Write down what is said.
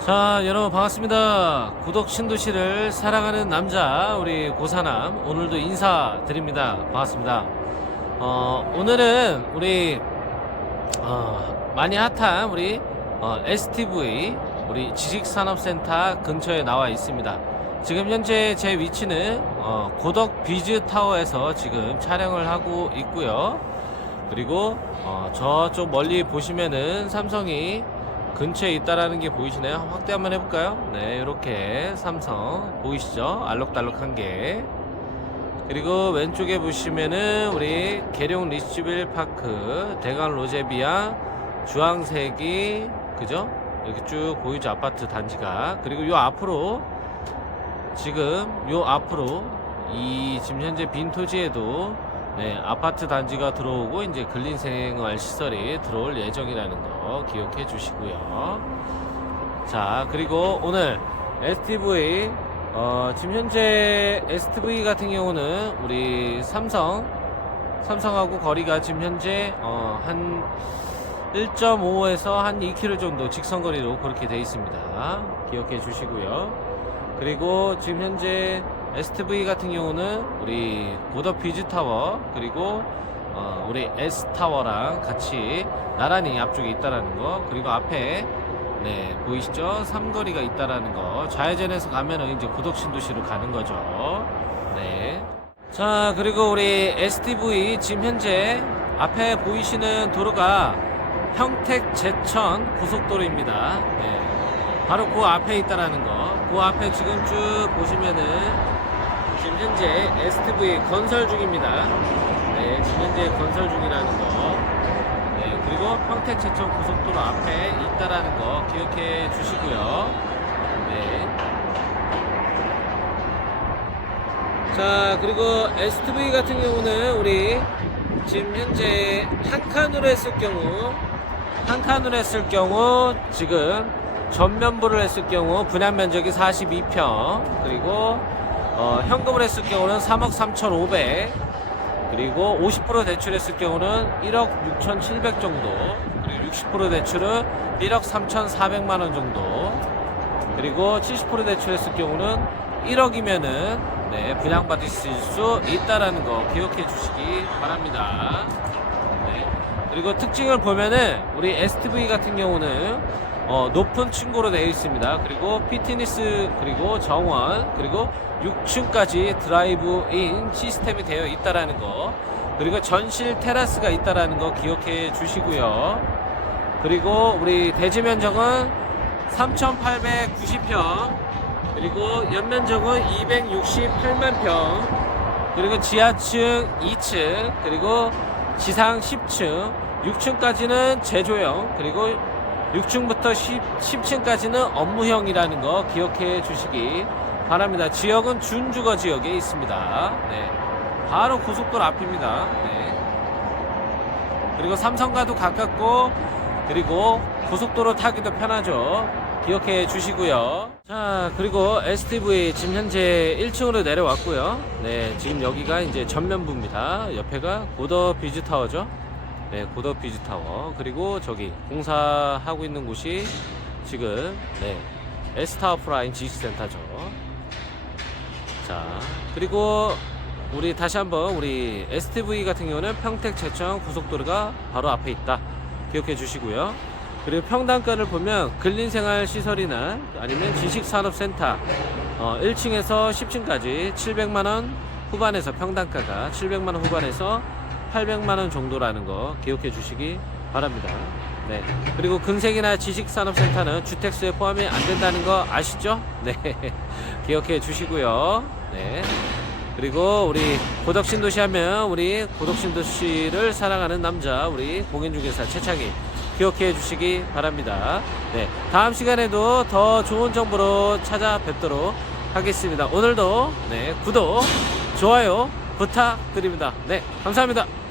자, 여러분 반갑습니다. 구독 신도시를 사랑하는 남자 우리 고사남 오늘도 인사드립니다. 반갑습니다. 어, 오늘은 우리 어, 많이 핫한 우리 어, STV 우리 지식산업센터 근처에 나와 있습니다. 지금 현재 제 위치는 어, 고덕 비즈 타워에서 지금 촬영을 하고 있고요. 그리고 어, 저쪽 멀리 보시면은 삼성이 근처에 있다라는 게 보이시나요? 확대 한번 해볼까요? 네, 이렇게 삼성 보이시죠? 알록달록한 게. 그리고 왼쪽에 보시면은 우리 계룡 리츠빌 파크, 대강 로제비아, 주황색이 그죠? 이렇게 쭉 보이죠 아파트 단지가. 그리고 요 앞으로 지금 요 앞으로 이 지금 현재 빈 토지에도 네, 아파트 단지가 들어오고 이제 근린생활 시설이 들어올 예정이라는 거 기억해 주시고요. 자, 그리고 오늘 STV 어, 지금 현재 STV 같은 경우는 우리 삼성 삼성하고 거리가 지금 현재 어, 한 1.5에서 한 2km 정도 직선 거리로 그렇게 돼 있습니다. 기억해 주시고요. 그리고 지금 현재 STV 같은 경우는 우리 고더 비즈타워 그리고 어, 우리 S타워랑 같이 나란히 앞쪽에 있다라는 거 그리고 앞에 네 보이시죠? 삼거리가 있다라는 거. 좌회전해서 가면은 이제 고덕신도시로 가는 거죠. 네자 그리고 우리 STV 지금 현재 앞에 보이시는 도로가 평택 제천 고속도로입니다. 네. 바로 그 앞에 있다라는 거. 그 앞에 지금 쭉 보시면은 지금 현재 STV 건설 중입니다. 네, 지금 현재 건설 중이라는 거. 네, 그리고 평택 제천 고속도로 앞에 있다라는 거 기억해 주시고요. 네. 자, 그리고 STV 같은 경우는 우리 지금 현재 한 칸으로 했을 경우 한 칸으로 했을 경우 지금 전면부를 했을 경우 분양 면적이 42평 그리고 어, 현금을 했을 경우는 3억 3,500 그리고 50% 대출했을 경우는 1억 6,700 정도 그리고 60% 대출은 1억 3,400만 원 정도 그리고 70% 대출했을 경우는 1억이면은 네, 분양받으실 수 있다라는 거 기억해 주시기 바랍니다. 네. 그리고 특징을 보면은 우리 STV 같은 경우는 어, 높은 층고로 되어 있습니다. 그리고 피트니스 그리고 정원 그리고 6층까지 드라이브인 시스템이 되어 있다라는 거. 그리고 전실 테라스가 있다라는 거 기억해 주시고요. 그리고 우리 대지 면적은 3,890평. 그리고 연면적은 268만 평. 그리고 지하층 2층. 그리고 지상 10층. 6층까지는 제조형 그리고 6층부터 10, 층까지는 업무형이라는 거 기억해 주시기 바랍니다. 지역은 준주거 지역에 있습니다. 네. 바로 고속도로 앞입니다. 네. 그리고 삼성과도 가깝고 그리고 고속도로 타기도 편하죠. 기억해 주시고요. 자, 그리고 STV 지금 현재 1층으로 내려왔고요. 네, 지금 여기가 이제 전면부입니다. 옆에가 고더 비즈 타워죠. 네, 고덕 비즈 타워. 그리고 저기 공사하고 있는 곳이 지금 네, 에스타워 프라인 지식센터죠. 자, 그리고 우리 다시 한번 우리 STV 같은 경우는 평택 제천 고속도로가 바로 앞에 있다. 기억해 주시고요. 그리고 평당가를 보면 근린생활 시설이나 아니면 지식산업센터 어, 1층에서 10층까지 700만 원 후반에서 평당가가 700만 원 후반에서 800만 원 정도라는 거 기억해 주시기 바랍니다. 네. 그리고 근생이나 지식산업센터는 주택수에 포함이 안 된다는 거 아시죠? 네. 기억해 주시고요. 네. 그리고 우리 고덕신도시 하면 우리 고덕신도시를 사랑하는 남자 우리 공인중개사 최창희 기억해 주시기 바랍니다. 네. 다음 시간에도 더 좋은 정보로 찾아뵙도록 하겠습니다. 오늘도 네, 구독, 좋아요 부탁드립니다. 네. 감사합니다.